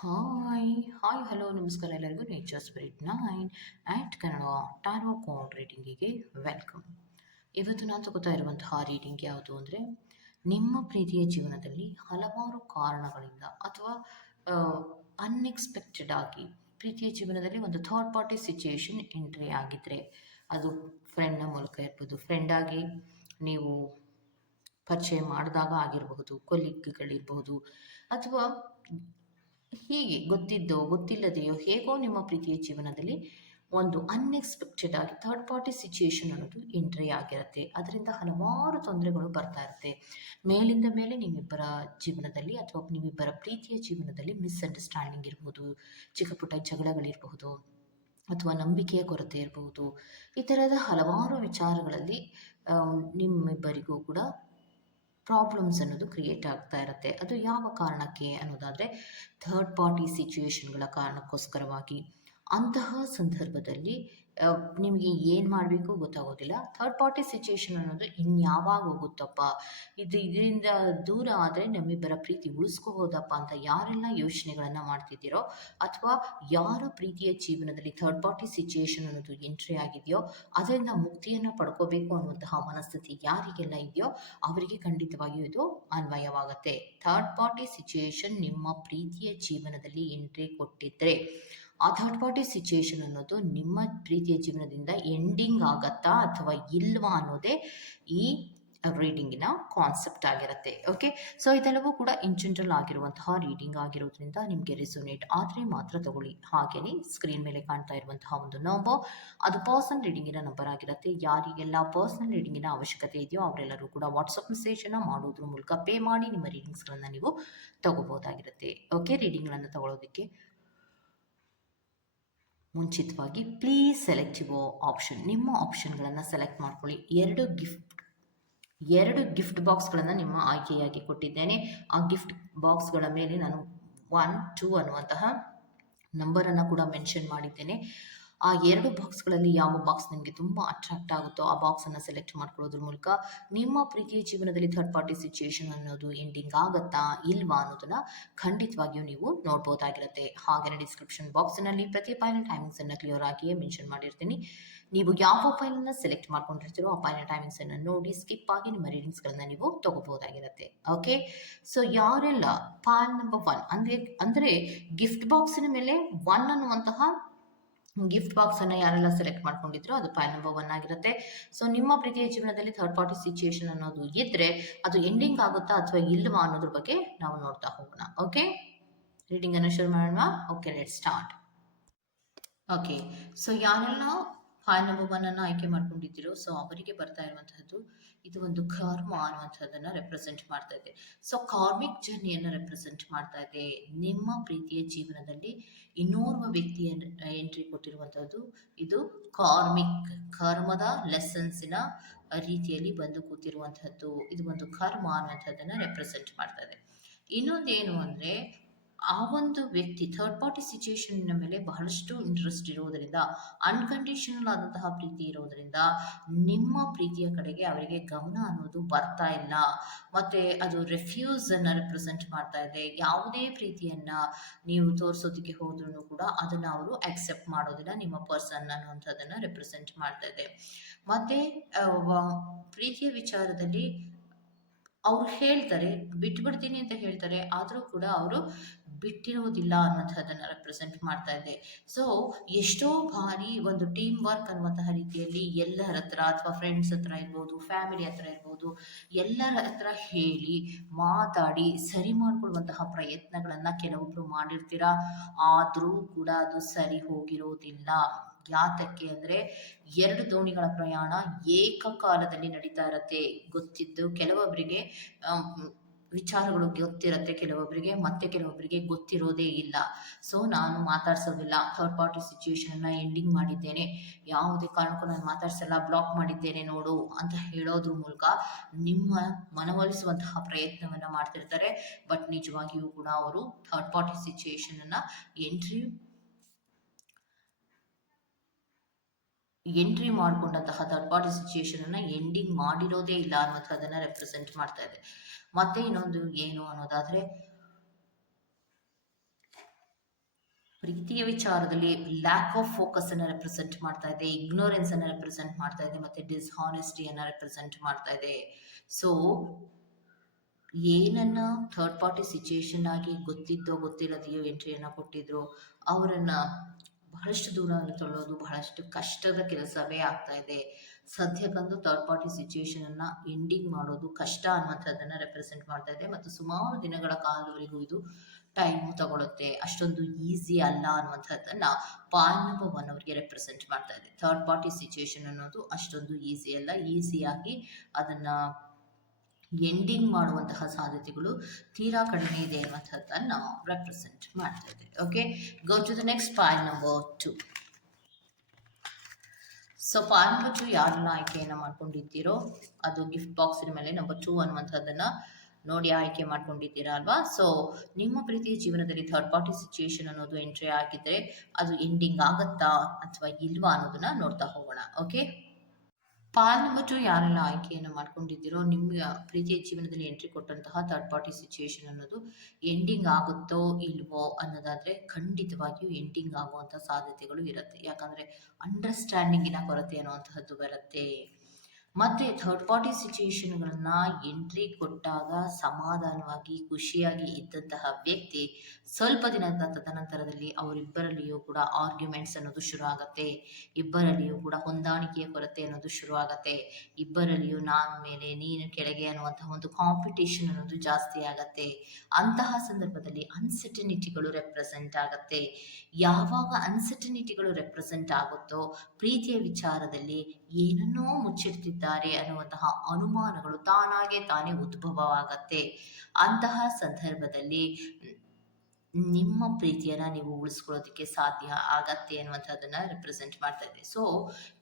Hi hi hello ನಮಸ್ಕಾರ ಎಲ್ಲರಿಗೂ nature spirit 9 at Kannada tarot card ರೀಡಿಂಗಿಗೆ ವೆಲ್ಕಮ್. ಇವತ್ತು ನಾನು ತಗೋತಾ ಇರುವಂತಹ ರೀಡಿಂಗ್ ಯಾವುದು ಅಂದರೆ, ನಿಮ್ಮ ಪ್ರೀತಿಯ ಜೀವನದಲ್ಲಿ ಹಲವಾರು ಕಾರಣಗಳಿಂದ ಅಥವಾ ಅನ್ಎಕ್ಸ್ಪೆಕ್ಟೆಡ್ ಆಗಿ ಪ್ರೀತಿಯ ಜೀವನದಲ್ಲಿ ಒಂದು ಥರ್ಡ್ ಪಾರ್ಟಿ ಸಿಚುಯೇಷನ್ ಎಂಟ್ರಿ ಆಗಿದ್ರೆ, ಅದು ಫ್ರೆಂಡ್ನ ಮೂಲಕ ಇರ್ಬೋದು, ಫ್ರೆಂಡ್ ಆಗಿ ನೀವು ಪರಿಚಯ ಮಾಡಿದಾಗ ಆಗಿರಬಹುದು, ಕೊಲೀಗ್ಗಳಿರಬಹುದು, ಅಥವಾ ಹೀಗೆ ಗೊತ್ತಿದ್ದೋ ಗೊತ್ತಿಲ್ಲದೆಯೋ ಹೇಗೋ ನಿಮ್ಮ ಪ್ರೀತಿಯ ಜೀವನದಲ್ಲಿ ಒಂದು ಅನ್ಎಕ್ಸ್ಪೆಕ್ಟೆಡ್ ಆಗಿ ಥರ್ಡ್ ಪಾರ್ಟಿ ಸಿಚುಯೇಷನ್ ಅನ್ನೋದು ಎಂಟ್ರಿ ಆಗಿರುತ್ತೆ. ಅದರಿಂದ ಹಲವಾರು ತೊಂದರೆಗಳು ಬರ್ತಾ ಇರುತ್ತೆ. ಮೇಲಿಂದ ಮೇಲೆ ನಿಮ್ಮಿಬ್ಬರ ಜೀವನದಲ್ಲಿ ಅಥವಾ ನಿಮ್ಮಿಬ್ಬರ ಪ್ರೀತಿಯ ಜೀವನದಲ್ಲಿ ಮಿಸ್ಅಂಡರ್ಸ್ಟ್ಯಾಂಡಿಂಗ್ ಇರ್ಬೋದು, ಚಿಕ್ಕ ಪುಟ್ಟ ಜಗಳಗಳಿರಬಹುದು, ಅಥವಾ ನಂಬಿಕೆಯ ಕೊರತೆ ಇರಬಹುದು. ಈ ಥರದ ಹಲವಾರು ವಿಚಾರಗಳಲ್ಲಿ ನಿಮ್ಮಿಬ್ಬರಿಗೂ ಕೂಡ ಪ್ರಾಬ್ಲಮ್ಸ್ ಅನ್ನೋದು ಕ್ರಿಯೇಟ್ ಆಗ್ತಾ ಇರುತ್ತೆ. ಅದು ಯಾವ ಕಾರಣಕ್ಕೆ ಅನ್ನೋದಾದರೆ, ಥರ್ಡ್ ಪಾರ್ಟಿ ಸಿಚುಯೇಷನ್ಗಳ ಕಾರಣಕ್ಕೋಸ್ಕರವಾಗಿ. ಅಂತಹ ಸಂದರ್ಭದಲ್ಲಿ ನಿಮಗೆ ಏನು ಮಾಡಬೇಕು ಗೊತ್ತಾಗೋದಿಲ್ಲ. ಥರ್ಡ್ ಪಾರ್ಟಿ ಸಿಚುಯೇಷನ್ ಅನ್ನೋದು ಇನ್ಯಾವಾಗ ಹೋಗುತ್ತಪ್ಪ, ಇದರಿಂದ ದೂರ ಆದರೆ ನಮ್ಮಿಬ್ಬರ ಪ್ರೀತಿ ಉಳಿಸ್ಕೋಬೋದಪ್ಪ ಅಂತ ಯಾರೆಲ್ಲ ಯೋಚನೆಗಳನ್ನು ಮಾಡ್ತಿದ್ದೀರೋ, ಅಥವಾ ಯಾರ ಪ್ರೀತಿಯ ಜೀವನದಲ್ಲಿ ಥರ್ಡ್ ಪಾರ್ಟಿ ಸಿಚುಯೇಷನ್ ಅನ್ನೋದು ಎಂಟ್ರಿ ಆಗಿದೆಯೋ ಅದರಿಂದ ಮುಕ್ತಿಯನ್ನು ಪಡ್ಕೋಬೇಕು ಅನ್ನುವಂತಹ ಮನಸ್ಥಿತಿ ಯಾರಿಗೆಲ್ಲ ಇದೆಯೋ ಅವರಿಗೆ ಖಂಡಿತವಾಗಿಯೂ ಇದು ಅನ್ವಯವಾಗುತ್ತೆ. ಥರ್ಡ್ ಪಾರ್ಟಿ ಸಿಚುಯೇಷನ್ ನಿಮ್ಮ ಪ್ರೀತಿಯ ಜೀವನದಲ್ಲಿ ಎಂಟ್ರಿ ಕೊಟ್ಟಿದ್ರೆ, ಆ ಥರ್ಡ್ ಪಾರ್ಟಿ ಸಿಚುಯೇಷನ್ ಅನ್ನೋದು ನಿಮ್ಮ ಪ್ರೀತಿಯ ಜೀವನದಿಂದ ಎಂಡಿಂಗ್ ಆಗತ್ತಾ ಅಥವಾ ಇಲ್ವಾ ಅನ್ನೋದೇ ಈ ರೀಡಿಂಗಿನ ಕಾನ್ಸೆಪ್ಟ್ ಆಗಿರುತ್ತೆ. ಓಕೆ, ಸೊ ಇದೆಲ್ಲವೂ ಕೂಡ ಇನ್ ಜನರಲ್ ಆಗಿರುವಂತಹ ರೀಡಿಂಗ್ ಆಗಿರೋದ್ರಿಂದ ನಿಮಗೆ ರೆಸೊನೇಟ್ ಆದರೆ ಮಾತ್ರ ತಗೊಳ್ಳಿ. ಹಾಗೆಯೇ ಸ್ಕ್ರೀನ್ ಮೇಲೆ ಕಾಣ್ತಾ ಇರುವಂತಹ ಒಂದು ನಂಬರ್, ಅದು ಪರ್ಸನಲ್ ರೀಡಿಂಗಿನ ನಂಬರ್ ಆಗಿರುತ್ತೆ. ಯಾರಿಗೆಲ್ಲ ಪರ್ಸನಲ್ ರೀಡಿಂಗಿನ ಅವಶ್ಯಕತೆ ಇದೆಯೋ ಅವರೆಲ್ಲರೂ ಕೂಡ ವಾಟ್ಸಪ್ ಮೆಸೇಜನ್ನು ಮಾಡೋದ್ರ ಮೂಲಕ ಪೇ ಮಾಡಿ ನಿಮ್ಮ ರೀಡಿಂಗ್ಸ್ಗಳನ್ನು ನೀವು ತಗೋಬಹುದಾಗಿರುತ್ತೆ. ಓಕೆ, ರೀಡಿಂಗ್ಗಳನ್ನು ತಗೊಳ್ಳೋದಕ್ಕೆ ಮುಂಚಿತವಾಗಿ ಪ್ಲೀಸ್ ಸೆಲೆಕ್ಟ್ ಯುವರ್ ಆಪ್ಷನ್. ನಿಮ್ಮ ಆಪ್ಷನ್ಗಳನ್ನು ಸೆಲೆಕ್ಟ್ ಮಾಡ್ಕೊಳ್ಳಿ. ಎರಡು ಗಿಫ್ಟ್ ಬಾಕ್ಸ್ಗಳನ್ನು ನಿಮ್ಮ ಆಯ್ಕೆಯಾಗಿ ಕೊಟ್ಟಿದ್ದೇನೆ. ಆ ಗಿಫ್ಟ್ ಬಾಕ್ಸ್ಗಳ ಮೇಲೆ ನಾನು 1, 2 ಅನ್ನುವಂತಹ ನಂಬರನ್ನು ಕೂಡ ಮೆನ್ಷನ್ ಮಾಡಿದ್ದೇನೆ. ಆ ಎರಡು ಬಾಕ್ಸ್ಗಳಲ್ಲಿ ಯಾವ ಬಾಕ್ಸ್ ನಿಮಗೆ ತುಂಬ ಅಟ್ರಾಕ್ಟ್ ಆಗುತ್ತೋ ಆ ಬಾಕ್ಸನ್ನು ಸೆಲೆಕ್ಟ್ ಮಾಡ್ಕೊಳ್ಳೋದ್ರ ಮೂಲಕ ನಿಮ್ಮ ಪ್ರೀತಿಯ ಜೀವನದಲ್ಲಿ ಥರ್ಡ್ ಪಾರ್ಟಿ ಸಿಚುಯೇಷನ್ ಅನ್ನೋದು ಎಂಡಿಂಗ್ ಆಗುತ್ತಾ ಇಲ್ವಾ ಅನ್ನೋದನ್ನ ಖಂಡಿತವಾಗಿಯೂ ನೀವು ನೋಡ್ಬೋದಾಗಿರುತ್ತೆ. ಹಾಗೆಯೇ ಡಿಸ್ಕ್ರಿಪ್ಷನ್ ಬಾಕ್ಸ್ನಲ್ಲಿ ಪ್ರತಿ ಫೈಲ್ನ ಟೈಮಿಂಗ್ಸನ್ನು ಕ್ಲಿಯರ್ ಆಗಿಯೇ ಮೆನ್ಷನ್ ಮಾಡಿರ್ತೀನಿ. ನೀವು ಯಾವ ಫೈಲನ್ನು ಸೆಲೆಕ್ಟ್ ಮಾಡ್ಕೊಂಡಿರ್ತೀರೋ ಆ ಫೈಲ್ನ ಟೈಮಿಂಗ್ಸನ್ನು ನೋಡಿ ಸ್ಕಿಪ್ ಆಗಿ ನಿಮ್ಮ ರೀಡಿಂಗ್ಸ್ಗಳನ್ನು ನೀವು ತಗೋಬಹುದಾಗಿರುತ್ತೆ. ಓಕೆ, ಸೊ ಯಾರೆಲ್ಲ ಫೈಲ್ ನಂಬರ್ 1 ಅಂದರೆ ಗಿಫ್ಟ್ ಬಾಕ್ಸಿನ ಮೇಲೆ 1 ಅನ್ನುವಂತಹ ಗಿಫ್ಟ್ ಬಾಕ್ಸ್ ಅನ್ನು ಯಾರೆಲ್ಲ ಸೆಲೆಕ್ಟ್ ಮಾಡ್ಕೊಂಡಿದ್ರು ಅದು ಫೈಲ್ ನಂಬರ್ 1 ಆಗಿರುತ್ತೆ. ಸೊ ನಿಮ್ಮ ಪ್ರೀತಿಯ ಜೀವನದಲ್ಲಿ ಥರ್ಡ್ ಪಾರ್ಟಿ ಸಿಚುಯೇಷನ್ ಅನ್ನೋದು ಇದ್ರೆ ಅದು ಎಂಡಿಂಗ್ ಆಗುತ್ತಾ ಅಥವಾ ಇಲ್ವಾ ಅನ್ನೋದ್ರ ಬಗ್ಗೆ ನಾವು ನೋಡ್ತಾ ಹೋಗೋಣ. ಓಕೆ, ರೀಡಿಂಗ್ ಅನ್ನು ಶುರು ಮಾಡೋಣ. Okay, let start. Okay, so ಯಾರೆಲ್ಲ ಫೈಲ್ ನಂಬರ್ 1 ಅನ್ನು ಆಯ್ಕೆ ಮಾಡ್ಕೊಂಡಿದ್ದೀರೋ ಸೊ ಅವರಿಗೆ ಬರ್ತಾ ಇರುವಂತಹದ್ದು ಇದು ಒಂದು ಕರ್ಮ ಅನ್ನುವಂಥದ್ದನ್ನ ರೆಪ್ರೆಸೆಂಟ್ ಮಾಡ್ತಾ ಇದೆ. ಸೊ ಕಾರ್ಮಿಕ್ ಜರ್ನಿಯನ್ನು ರೆಪ್ರೆಸೆಂಟ್ ಮಾಡ್ತಾ ಇದೆ. ನಿಮ್ಮ ಪ್ರೀತಿಯ ಜೀವನದಲ್ಲಿ ಇನ್ನೋರ್ವ ವ್ಯಕ್ತಿಯ ಎಂಟ್ರಿ ಕೊಟ್ಟಿರುವಂತಹದ್ದು ಇದು ಕರ್ಮದ ಲೆಸನ್ಸಿನ ರೀತಿಯಲ್ಲಿ ಬಂದು ಕೂತಿರುವಂತಹದ್ದು. ಇದು ಒಂದು ಕರ್ಮ ಅನ್ನುವಂಥದ್ದನ್ನ ರೆಪ್ರೆಸೆಂಟ್ ಮಾಡ್ತಾ ಇದೆ. ಇನ್ನೊಂದೇನು ಅಂದ್ರೆ, ಆ ಒಂದು ವ್ಯಕ್ತಿ ಥರ್ಡ್ ಪಾರ್ಟಿ ಸಿಚುಯೇಷನ್ನ ಮೇಲೆ ಬಹಳಷ್ಟು ಇಂಟ್ರೆಸ್ಟ್ ಇರುವುದರಿಂದ, ಅನ್ಕಂಡೀಷನಲ್ ಆದಂತಹ ಪ್ರೀತಿ ಇರೋದರಿಂದ ನಿಮ್ಮ ಪ್ರೀತಿಯ ಕಡೆಗೆ ಅವರಿಗೆ ಗಮನ ಅನ್ನೋದು ಬರ್ತಾ ಇಲ್ಲ. ಮತ್ತೆ ಅದು ರೆಫ್ಯೂಸ್ ಅನ್ನ ರೆಪ್ರೆಸೆಂಟ್ ಮಾಡ್ತಾ ಇದೆ. ಯಾವುದೇ ಪ್ರೀತಿಯನ್ನ ನೀವು ತೋರಿಸೋದಕ್ಕೆ ಹೋದ್ರೂ ಕೂಡ ಅದನ್ನ ಅವರು ಅಕ್ಸೆಪ್ಟ್ ಮಾಡೋದಿಲ್ಲ. ನಿಮ್ಮ ಪರ್ಸನ್ ಅನ್ನುವಂಥದ್ದನ್ನ ರೆಪ್ರೆಸೆಂಟ್ ಮಾಡ್ತಾ ಇದೆ. ಮತ್ತೆ ಪ್ರೀತಿಯ ವಿಚಾರದಲ್ಲಿ ಅವ್ರು ಹೇಳ್ತಾರೆ, ಬಿಟ್ಬಿಡ್ತೀನಿ ಅಂತ ಹೇಳ್ತಾರೆ, ಆದರೂ ಕೂಡ ಅವರು ಬಿಟ್ಟಿರೋದಿಲ್ಲ ಅನ್ನುವಂಥದ್ದನ್ನು ರೆಪ್ರೆಸೆಂಟ್ ಮಾಡ್ತಾ ಇದೆ. ಸೊ ಎಷ್ಟೋ ಬಾರಿ ಒಂದು ಟೀಮ್ ವರ್ಕ್ ಅನ್ನುವಂತಹ ರೀತಿಯಲ್ಲಿ ಎಲ್ಲರ ಹತ್ರ ಅಥವಾ ಫ್ರೆಂಡ್ಸ್ ಹತ್ರ ಇರ್ಬೋದು, ಫ್ಯಾಮಿಲಿ ಹತ್ರ ಇರ್ಬೋದು, ಎಲ್ಲರ ಹತ್ರ ಹೇಳಿ ಮಾತಾಡಿ ಸರಿ ಮಾಡ್ಕೊಳ್ಳುವಂತಹ ಪ್ರಯತ್ನಗಳನ್ನು ಕೆಲವೊಬ್ರು ಮಾಡಿರ್ತೀರಾ. ಆದರೂ ಕೂಡ ಅದು ಸರಿ ಹೋಗಿರೋದಿಲ್ಲ. ಯಾತಕ್ಕೆ ಅಂದರೆ, ಎರಡು ದೋಣಿಗಳ ಪ್ರಯಾಣ ಏಕಕಾಲದಲ್ಲಿ ನಡೀತಾ ಇರತ್ತೆ. ಗೊತ್ತಿದ್ದು ಕೆಲವೊಬ್ಬರಿಗೆ ವಿಚಾರಗಳು ಗೊತ್ತಿರತ್ತೆ, ಕೆಲವೊಬ್ಬರಿಗೆ ಗೊತ್ತಿರೋದೇ ಇಲ್ಲ. ಸೊ ನಾನು ಮಾತಾಡ್ಸೋದಿಲ್ಲ, ಥರ್ಡ್ ಪಾರ್ಟಿ ಸಿಚುಯೇಷನ್ ಅನ್ನ ಎಂಡಿಂಗ್ ಮಾಡಿದ್ದೇನೆ, ಯಾವುದೇ ಕಾರಣಕ್ಕೂ ನಾನು ಮಾತಾಡ್ಸಲ್ಲ, ಬ್ಲಾಕ್ ಮಾಡಿದ್ದೇನೆ ನೋಡು ಅಂತ ಹೇಳೋದ್ರ ಮೂಲಕ ನಿಮ್ಮ ಮನವೊಲಿಸುವಂತಹ ಪ್ರಯತ್ನವನ್ನ ಮಾಡ್ತಿರ್ತಾರೆ. ಬಟ್ ನಿಜವಾಗಿಯೂ ಕೂಡ ಅವರು ಥರ್ಡ್ ಪಾರ್ಟಿ ಸಿಚುಯೇಷನ್ ಅನ್ನ ಎಂಟ್ರಿ ಮಾಡಿಕೊಂಡಂತಹ ಥರ್ಡ್ ಪಾರ್ಟಿ ಸಿಚುಯೇಷನ್ ಅನ್ನ ಎಂಡಿಂಗ್ ಮಾಡಿರೋದೇ ಇಲ್ಲ ಅನ್ನೋದನ್ನ ರೆಪ್ರೆಸೆಂಟ್ ಮಾಡ್ತಾ ಇದೆ. ಮತ್ತೆ ಇನ್ನೊಂದು ಏನು ಅನ್ನೋದಾದ್ರೆ, ಪ್ರೀತಿಯ ವಿಚಾರದಲ್ಲಿ ಲ್ಯಾಕ್ ಆಫ್ ಫೋಕಸ್ ಅನ್ನು ರೆಪ್ರೆಸೆಂಟ್ ಮಾಡ್ತಾ ಇದೆ, ಇಗ್ನೋರೆನ್ಸ್ ಅನ್ನು ರೆಪ್ರೆಸೆಂಟ್ ಮಾಡ್ತಾ ಇದೆ, ಮತ್ತೆ ಡಿಸ್ಹಾನೆಸ್ಟಿಯನ್ನು ರೆಪ್ರೆಸೆಂಟ್ ಮಾಡ್ತಾ ಇದೆ. ಸೊ ಏನನ್ನ ಥರ್ಡ್ ಪಾರ್ಟಿ ಸಿಚುಯೇಷನ್ ಆಗಿ ಗೊತ್ತಿದ್ದೋ ಗೊತ್ತಿಲ್ಲದೆಯೋ ಎಂಟ್ರಿಯನ್ನು ಕೊಟ್ಟಿದ್ರು, ಅವರನ್ನ ಬಹಳಷ್ಟು ದೂರ ತಳ್ಳೋದು ಬಹಳಷ್ಟು ಕಷ್ಟದ ಕೆಲಸವೇ ಆಗ್ತಾ ಇದೆ. ಸದ್ಯಕ್ಕಂದು ಥರ್ಡ್ ಪಾರ್ಟಿ ಸಿಚುಯೇಷನ್ ಅನ್ನ ಎಂಡಿಂಗ್ ಮಾಡೋದು ಕಷ್ಟ ಅನ್ನುವಂಥದ್ದನ್ನ ರೆಪ್ರೆಸೆಂಟ್ ಮಾಡ್ತಾ ಇದೆ, ಮತ್ತು ಸುಮಾರು ದಿನಗಳ ಕಾಲದವರೆಗೂ ಇದು ಟೈಮ್ ತಗೊಳುತ್ತೆ, ಅಷ್ಟೊಂದು ಈಸಿ ಅಲ್ಲ ಅನ್ನುವಂಥದ್ದನ್ನ ಪಾಯಿಂಟ್ ನಂಬರ್ 1 ಅವರಿಗೆ ರೆಪ್ರೆಸೆಂಟ್ ಮಾಡ್ತಾ ಇದೆ. ಥರ್ಡ್ ಪಾರ್ಟಿ ಸಿಚುಯೇಷನ್ ಅನ್ನೋದು ಅಷ್ಟೊಂದು ಈಸಿ ಅಲ್ಲ, ಈಸಿಯಾಗಿ ಅದನ್ನ ಎಂಡಿಂಗ್ ಮಾಡುವಂತಹ ಸಾಧ್ಯತೆಗಳು ತೀರಾ ಕಡಿಮೆ ಇದೆ ಅನ್ನುವಂಥದ್ದನ್ನ ರೆಪ್ರೆಸೆಂಟ್ ಮಾಡ್ತಾ ಇದೆ. Okay, go to the next point number 2. So point number 2 ಯಾರನ್ನ ಆಯ್ಕೆಯನ್ನ ಮಾಡ್ಕೊಂಡಿದ್ದೀರೋ ಅದು ಗಿಫ್ಟ್ ಬಾಕ್ಸಿನ ಮೇಲೆ ನಂಬರ್ 2 ಅನ್ನುವಂಥದ್ದನ್ನ ನೋಡಿ ಆಯ್ಕೆ ಮಾಡ್ಕೊಂಡಿದ್ದೀರಾ ಅಲ್ವಾ. ಸೊ ನಿಮ್ಮ ಪ್ರೀತಿಯ ಜೀವನದಲ್ಲಿ ಥರ್ಡ್ ಪಾರ್ಟಿ ಸಿಚುಯೇಷನ್ ಅನ್ನೋದು ಎಂಟ್ರಿ ಆಗಿದ್ರೆ ಅದು ಎಂಡಿಂಗ್ ಆಗತ್ತಾ ಅಥವಾ ಇಲ್ವಾ ಅನ್ನೋದನ್ನ ನೋಡ್ತಾ ಹೋಗೋಣ. ಓಕೆ, ಪಾಲ್ ನಂಬರ್ 2 ಯಾರೆಲ್ಲ ಆಯ್ಕೆಯನ್ನು ಮಾಡ್ಕೊಂಡಿದ್ದೀರೋ ನಿಮ್ಮ ಪ್ರೀತಿಯ ಜೀವನದಲ್ಲಿ ಎಂಟ್ರಿ ಕೊಟ್ಟಂತಹ ಥರ್ಡ್ ಪಾರ್ಟಿ ಸಿಚುಯೇಷನ್ ಅನ್ನೋದು ಎಂಡಿಂಗ್ ಆಗುತ್ತೋ ಇಲ್ವೋ ಅನ್ನೋದಾದ್ರೆ ಖಂಡಿತವಾಗಿಯೂ ಎಂಡಿಂಗ್ ಆಗುವಂಥ ಸಾಧ್ಯತೆಗಳು ಇರುತ್ತೆ. ಯಾಕಂದ್ರೆ ಅಂಡರ್ಸ್ಟ್ಯಾಂಡಿಂಗಿನ ಕೊರತೆ ಅನ್ನುವಂತಹದ್ದು ಬರುತ್ತೆ. ಮತ್ತೆ ಥರ್ಡ್ ಪಾರ್ಟಿ ಸಿಚುಯೇಷನ್ಗಳನ್ನ ಎಂಟ್ರಿ ಕೊಟ್ಟಾಗ ಸಮಾಧಾನವಾಗಿ ಖುಷಿಯಾಗಿ ಇದ್ದಂತಹ ವ್ಯಕ್ತಿ ಸ್ವಲ್ಪ ದಿನದ ತದನಂತರದಲ್ಲಿ ಅವರಿಬ್ಬರಲ್ಲಿಯೂ ಕೂಡ ಆರ್ಗ್ಯುಮೆಂಟ್ಸ್ ಅನ್ನೋದು ಶುರು ಆಗತ್ತೆ, ಇಬ್ಬರಲ್ಲಿಯೂ ಕೂಡ ಹೊಂದಾಣಿಕೆಯ ಕೊರತೆ ಅನ್ನೋದು ಶುರು ಆಗತ್ತೆ, ಇಬ್ಬರಲ್ಲಿಯೂ ನಾನು ಮೇಲೆ ನೀನು ಕೆಳಗೆ ಅನ್ನುವಂತಹ ಒಂದು ಕಾಂಪಿಟೇಷನ್ ಅನ್ನೋದು ಜಾಸ್ತಿ ಆಗತ್ತೆ. ಅಂತಹ ಸಂದರ್ಭದಲ್ಲಿ ಅನ್ಸರ್ಟನಿಟಿಗಳು ರೆಪ್ರೆಸೆಂಟ್ ಆಗತ್ತೆ. ಯಾವಾಗ ಅನ್ಸರ್ಟನಿಟಿಗಳು ರೆಪ್ರೆಸೆಂಟ್ ಆಗುತ್ತೋ ಪ್ರೀತಿಯ ವಿಚಾರದಲ್ಲಿ ಏನನ್ನೋ ಮುಚ್ಚಿಡ್ತಿದ್ದಾರೆ ಅನ್ನುವಂತಹ ಅನುಮಾನಗಳು ತಾನೇ ಉದ್ಭವವಾಗತ್ತೆ. ಅಂತಹ ಸಂದರ್ಭದಲ್ಲಿ ನಿಮ್ಮ ಪ್ರೀತಿಯನ್ನ ನೀವು ಉಳಿಸ್ಕೊಳ್ಳೋದಕ್ಕೆ ಸಾಧ್ಯ ಆಗತ್ತೆ ಅನ್ನುವಂಥದ್ದನ್ನ ರೆಪ್ರೆಸೆಂಟ್ ಮಾಡ್ತಾ ಇದೆ. ಸೊ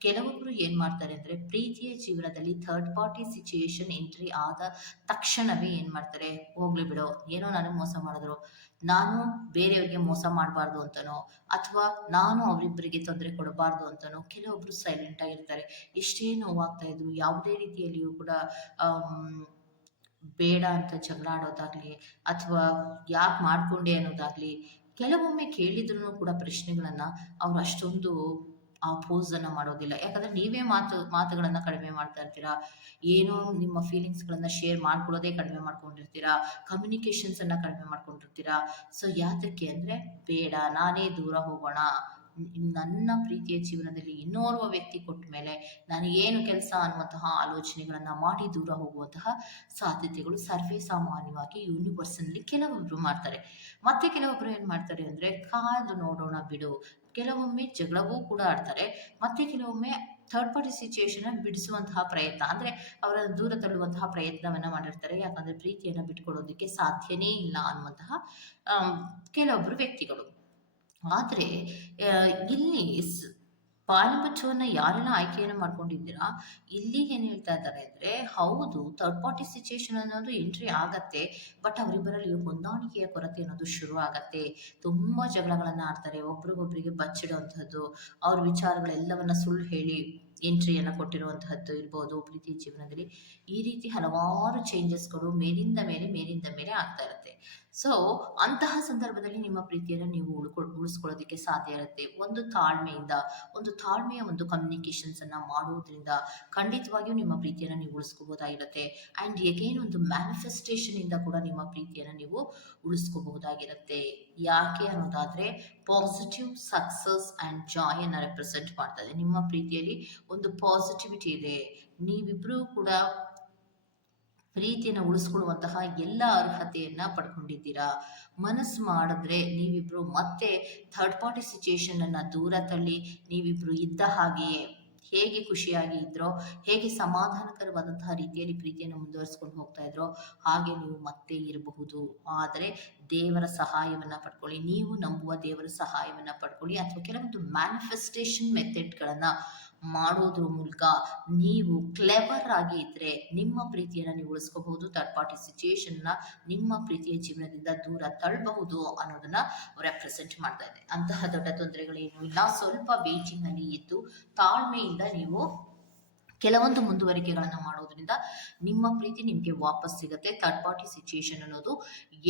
ಕೆಲವೊಬ್ರು ಏನ್ ಮಾಡ್ತಾರೆ ಅಂದ್ರೆ ಪ್ರೀತಿಯ ಜೀವನದಲ್ಲಿ ಥರ್ಡ್ ಪಾರ್ಟಿ ಸಿಚುಯೇಷನ್ ಎಂಟ್ರಿ ಆದ ತಕ್ಷಣವೇ ಏನ್ ಮಾಡ್ತಾರೆ, ಹೋಗ್ಲಿ ಬಿಡೋ, ಏನೋ ನನಗೆ ಮೋಸ ಮಾಡಿದ್ರು, ನಾನು ಬೇರೆಯವ್ರಿಗೆ ಮೋಸ ಮಾಡಬಾರ್ದು ಅಂತನೋ ಅಥವಾ ನಾನು ಅವರಿಬ್ಬರಿಗೆ ತೊಂದರೆ ಕೊಡಬಾರ್ದು ಅಂತನೋ ಕೆಲವೊಬ್ರು ಸೈಲೆಂಟ್ ಆಗಿರ್ತಾರೆ. ಎಷ್ಟೇ ನೋವಾಗ್ತಾ ಇದ್ರು ಯಾವುದೇ ರೀತಿಯಲ್ಲಿಯೂ ಕೂಡ ಬೇಡ ಅಂತ ಜಗಳ ಆಡೋದಾಗ್ಲಿ ಅಥವಾ ಯಾಕೆ ಮಾಡ್ಕೊಂಡೆ ಅನ್ನೋದಾಗ್ಲಿ, ಕೆಲವೊಮ್ಮೆ ಕೇಳಿದ್ರು ಕೂಡ ಪ್ರಶ್ನೆಗಳನ್ನ ಅವ್ರು ಅಷ್ಟೊಂದು ಅಪೋಸ್ ಅನ್ನ ಮಾಡೋದಿಲ್ಲ. ಯಾಕಂದ್ರೆ ನೀವೇ ಮಾತುಗಳನ್ನ ಕಡಿಮೆ ಮಾಡ್ತಾ ಇರ್ತೀರಾ, ಏನೋ ನಿಮ್ಮ ಫೀಲಿಂಗ್ಸ್ ಗಳನ್ನ ಶೇರ್ ಮಾಡ್ಕೊಳ್ಳೋದೇ ಕಡಿಮೆ ಮಾಡ್ಕೊಂಡಿರ್ತೀರಾ, ಕಮ್ಯುನಿಕೇಶನ್ಸ್ ಅನ್ನ ಕಡಿಮೆ ಮಾಡ್ಕೊಂಡಿರ್ತೀರಾ. ಸೊ ಯಾತಕ್ಕೆ ಅಂದ್ರೆ ಬೇಡ, ನಾನೇ ದೂರ ಹೋಗೋಣ, ನನ್ನ ಪ್ರೀತಿಯ ಜೀವನದಲ್ಲಿ ಇನ್ನೋರ್ವ ವ್ಯಕ್ತಿ ಕೊಟ್ಟ ಮೇಲೆ ನನಗೇನು ಕೆಲಸ ಅನ್ನುವಂತಹ ಆಲೋಚನೆಗಳನ್ನ ಮಾಡಿ ದೂರ ಹೋಗುವಂತಹ ಸಾಧ್ಯತೆಗಳು ಸರ್ವೇ ಸಾಮಾನ್ಯವಾಗಿ ಯೂನಿವರ್ಸ್ನಲ್ಲಿ ಕೆಲವೊಬ್ರು ಮಾಡ್ತಾರೆ. ಮತ್ತೆ ಕೆಲವೊಬ್ರು ಏನ್ ಮಾಡ್ತಾರೆ ಅಂದ್ರೆ ಕಾದು ನೋಡೋಣ ಬಿಡು, ಕೆಲವೊಮ್ಮೆ ಜಗಳವೂ ಕೂಡ ಆಡ್ತಾರೆ, ಮತ್ತೆ ಕೆಲವೊಮ್ಮೆ ಥರ್ಡ್ ಪಾರ್ಟಿ ಸಿಚುಯೇಷನ್ ಬಿಡಿಸುವಂತಹ ಪ್ರಯತ್ನ ಅಂದ್ರೆ ಅವರ ದೂರ ತಳ್ಳುವಂತಹ ಪ್ರಯತ್ನವನ್ನ ಮಾಡಿರ್ತಾರೆ. ಯಾಕಂದ್ರೆ ಪ್ರೀತಿಯನ್ನ ಬಿಟ್ಕೊಡೋದಕ್ಕೆ ಸಾಧ್ಯನೇ ಇಲ್ಲ ಅನ್ನುವಂತಹ ಕೆಲವೊಬ್ರು ವ್ಯಕ್ತಿಗಳು. ಆದ್ರೆ ಇಲ್ಲಿ ಪಾಲುಮಚ್ಚವನ್ನ ಯಾರೆಲ್ಲ ಆಯ್ಕೆಯನ್ನು ಮಾಡ್ಕೊಂಡಿದ್ದೀರಾ, ಇಲ್ಲಿ ಏನ್ ಹೇಳ್ತಾ ಇದ್ದಾರೆ ಅಂದ್ರೆ ಹೌದು ಥರ್ಡ್ ಪಾರ್ಟಿ ಸಿಚುಯೇಷನ್ ಅನ್ನೋದು ಎಂಟ್ರಿ ಆಗತ್ತೆ, ಬಟ್ ಅವರಿಬ್ಬರಲ್ಲಿ ಹೊಂದಾಣಿಕೆಯ ಕೊರತೆ ಅನ್ನೋದು ಶುರು ಆಗತ್ತೆ. ತುಂಬಾ ಜಗಳಗಳನ್ನ ಆಡ್ತಾರೆ, ಒಬ್ರಿಗೊಬ್ರಿಗೆ ಬಚ್ಚಿಡುವಂತಹದ್ದು, ಅವ್ರ ವಿಚಾರಗಳೆಲ್ಲವನ್ನ ಸುಳ್ಳು ಹೇಳಿ ಎಂಟ್ರಿಯನ್ನ ಕೊಟ್ಟಿರುವಂತಹದ್ದು ಇರ್ಬೋದು ಪ್ರೀತಿ ಜೀವನದಲ್ಲಿ. ಈ ರೀತಿ ಹಲವಾರು ಚೇಂಜಸ್ಗಳು ಮೇಲಿಂದ ಮೇಲೆ ಆಗ್ತಾ ಇರುತ್ತೆ. ಸೊ ಅಂತಹ ಸಂದರ್ಭದಲ್ಲಿ ನಿಮ್ಮ ಪ್ರೀತಿಯನ್ನ ನೀವು ಉಳಿಸ್ಕೊಳ್ಳೋದಕ್ಕೆ ಸಾಧ್ಯ ಇರುತ್ತೆ. ಒಂದು ತಾಳ್ಮೆಯ ಒಂದು ಕಮ್ಯುನಿಕೇಶನ್ಸ್ ಅನ್ನ ಮಾಡುವುದರಿಂದ ಖಂಡಿತವಾಗಿಯೂ ನಿಮ್ಮ ಪ್ರೀತಿಯನ್ನ ನೀವು ಉಳಿಸ್ಕೋಬಹುದಾಗಿರುತ್ತೆ. ಅಂಡ್ ಎಗೇನ್ ಒಂದು ಮ್ಯಾನಿಫೆಸ್ಟೇಷನ್ ಇಂದ ಕೂಡ ನಿಮ್ಮ ಪ್ರೀತಿಯನ್ನ ನೀವು ಉಳಿಸ್ಕೋಬಹುದಾಗಿರುತ್ತೆ. ಯಾಕೆ ಅನ್ನೋದಾದ್ರೆ ಪಾಸಿಟಿವ್ ಸಕ್ಸಸ್ ಅಂಡ್ ಜಾಯ್ ಅನ್ನ ರೆಪ್ರೆಸೆಂಟ್ ಮಾಡ್ತಾ ಇದೆ. ನಿಮ್ಮ ಪ್ರೀತಿಯಲ್ಲಿ ಒಂದು ಪಾಸಿಟಿವಿಟಿ ಇದೆ, ನೀವಿಬ್ರು ಕೂಡ ಪ್ರೀತಿಯನ್ನು ಉಳಿಸ್ಕೊಳ್ಳುವಂತಹ ಎಲ್ಲ ಅರ್ಹತೆಯನ್ನ ಪಡ್ಕೊಂಡಿದ್ದೀರಾ. ಮನಸ್ಸು ಮಾಡಿದ್ರೆ ನೀವಿಬ್ರು ಮತ್ತೆ ಥರ್ಡ್ ಪಾರ್ಟಿ ಸಿಚುಯೇಷನ್ ಅನ್ನ ದೂರ ತಳ್ಳಿ ನೀವಿಬ್ರು ಇದ್ದ ಹಾಗೆಯೇ ಹೇಗೆ ಖುಷಿಯಾಗಿ ಇದ್ರೋ, ಹೇಗೆ ಸಮಾಧಾನಕರವಾದಂತಹ ರೀತಿಯಲ್ಲಿ ಪ್ರೀತಿಯನ್ನು ಮುಂದುವರಿಸ್ಕೊಂಡು ಹೋಗ್ತಾ ಇದ್ರೋ ಹಾಗೆ ನೀವು ಮತ್ತೆ ಇರಬಹುದು. ಆದರೆ ದೇವರ ಸಹಾಯವನ್ನ ಪಡ್ಕೊಳ್ಳಿ, ನೀವು ನಂಬುವ ದೇವರ ಸಹಾಯವನ್ನ ಪಡ್ಕೊಳ್ಳಿ, ಅಥವಾ ಕೆಲವೊಂದು ಮ್ಯಾನಿಫೆಸ್ಟೇಷನ್ ಮೆಥಡ್ಗಳನ್ನ ಮಾಡೋದ್ರ ಮೂಲಕ ನೀವು ಕ್ಲೆವರ್ ಆಗಿ ಇದ್ರೆ ನಿಮ್ಮ ಪ್ರೀತಿಯನ್ನ ನೀವು ಉಳಿಸ್ಕೋಬಹುದು. ಥರ್ಡ್ ಪಾರ್ಟಿ ಸಿಚುಯೇಷನ್ ನ ನಿಮ್ಮ ಪ್ರೀತಿಯ ಜೀವನದಿಂದ ದೂರ ತಳ್ಳಬಹುದು ಅನ್ನೋದನ್ನ ರೆಪ್ರೆಸೆಂಟ್ ಮಾಡ್ತಾ ಇದೆ. ಅಂತಹ ದೊಡ್ಡ ತೊಂದರೆಗಳೇನು ಇಲ್ಲ, ಸ್ವಲ್ಪ ವೇಟಿಂಗ್ ಅಲ್ಲಿ ಇದ್ದು ತಾಳ್ಮೆಯಿಂದ ನೀವು ಕೆಲವೊಂದು ಮುಂದುವರಿಕೆಗಳನ್ನು ಮಾಡೋದ್ರಿಂದ ನಿಮ್ಮ ಪ್ರೀತಿ ನಿಮಗೆ ವಾಪಸ್ ಸಿಗುತ್ತೆ. ಥರ್ಡ್ ಪಾರ್ಟಿ ಸಿಚುಯೇಷನ್ ಅನ್ನೋದು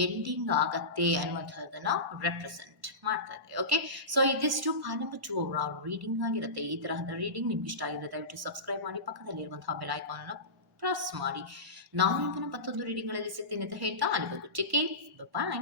ಎಂಡಿಂಗ್ ಆಗತ್ತೆ ಅನ್ನುವಂಥದ್ದನ್ನ ರೆಪ್ರೆಸೆಂಟ್ ಮಾಡ್ತಾ ಇದೆ. ಓಕೆ, ಸೊ ಇದಿಷ್ಟು ಪಾರ್ಟ್ ನಂಬರ್ 2 ಅವರ ರೀಡಿಂಗ್ ಆಗಿರುತ್ತೆ. ಈ ತರಹದ ರೀಡಿಂಗ್ ನಿಮ್ಗೆ ಇಷ್ಟ ಆಗಿದೆ ದಯವಿಟ್ಟು ಸಬ್ಸ್ಕ್ರೈಬ್ ಮಾಡಿ, ಪಕ್ಕದಲ್ಲಿರುವಂತಹ ಬೆಲ್ ಐಕಾನ್ ಅನ್ನು ಪ್ರೆಸ್ ಮಾಡಿ. ನಾನು ನಿಮ್ಮನ್ನ ಮತ್ತೊಂದು ರೀಡಿಂಗ್ ಗಳಲ್ಲಿ ಸಿಗ್ತೇನೆ ಅಂತ ಹೇಳ್ತಾ ಅಲ್ಲಿವರೆಗೂ ಟೇಕ್ ಕೇರ್, ಬಾಯ್.